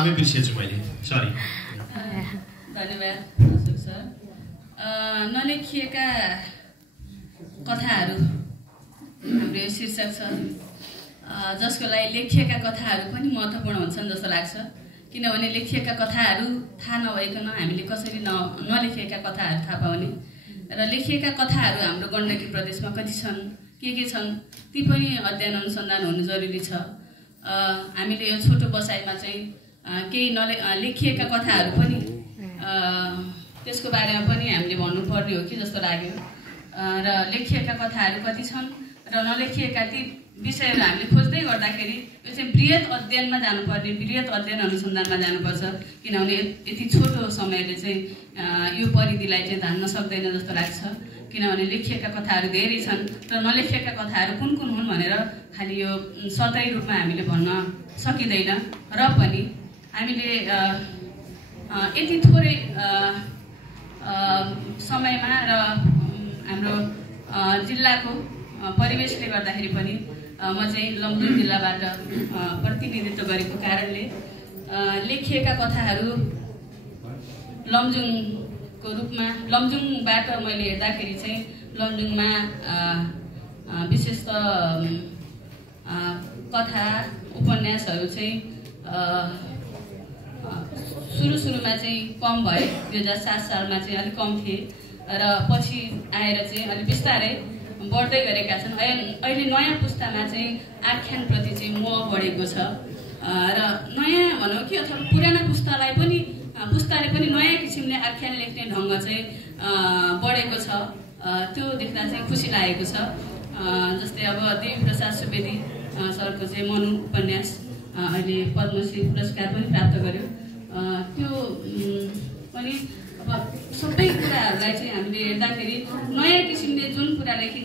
नामै बिर्सेछु मैले, सरी। धन्यवाद अशोक सर। नलेखिएका कथाहरू हाम्रो यो शीर्षक छ, जसको लागि लेखिएका कथाहरू पनि महत्त्वपूर्ण हुन्छन् जस्तो लाग्छ। किनभने लेखिएका कथाहरू थाहा नभइकन हामीले कसरी नलेखिएका कथाहरू थाहा पाउने, र लेखिएका कथाहरू हाम्रो गण्डकी प्रदेशमा कति छन्, के छन्, ती पनि अध्ययन अनुसन्धान हुनु जरुरी छ। हामीले यो छोटो बसाइमा चाहिँ केही लेखिएका कथाहरू पनि त्यसको बारेमा पनि हामीले भन्नुपर्ने हो कि जस्तो लाग्यो। र लेखिएका कथाहरू कति छन् र नलेखिएका ती विषयहरू हामीले खोज्दै गर्दाखेरि यो चाहिँ बृहत अध्ययनमा जानुपर्ने, बृहत अध्ययन अनुसन्धानमा जानुपर्छ। किनभने यति छोटो समयले चाहिँ यो परिधिलाई चाहिँ धान्न सक्दैन जस्तो लाग्छ। किनभने लेखिएका कथाहरू धेरै छन् र नलेखिएका कथाहरू कुन कुन हुन् भनेर खालि यो सतै रूपमा हामीले भन्न सकिँदैन। र पनि हामीले यति थोरै समयमा र हाम्रो जिल्लाको परिवेशले गर्दाखेरि पनि म चाहिँ लमजुङ जिल्लाबाट प्रतिनिधित्व गरेको कारणले लेखिएका कथाहरू लमजुङको रूपमा, लमजुङबाट मैले हेर्दाखेरि चाहिँ लमजुङमा विशेष त कथा उपन्यासहरू चाहिँ सुरुमा चाहिँ कम भए। 2007 सालमा चाहिँ अलिक कम थिए र पछि आएर चाहिँ अलिक बिस्तारै बढ्दै गरेका छन्। अहिले नयाँ पुस्तामा चाहिँ आख्यानप्रति चाहिँ मोह बढेको छ र नयाँ भनौँ कि अथवा पुराना पुस्ताले पनि नयाँ किसिमले आख्यान लेख्ने ढङ्ग चाहिँ बढेको छ। त्यो देख्दा चाहिँ खुसी लागेको छ। जस्तै अब देवी प्रसाद सुवेदी सरको चाहिँ मनु उपन्यास अहिले पद्मश्री पुरस्कार पनि प्राप्त गर्यो। त्यो पनि अब सबै कुराहरूलाई चाहिँ हामीले हेर्दाखेरि नयाँ किसिमले जुन कुरा लेखि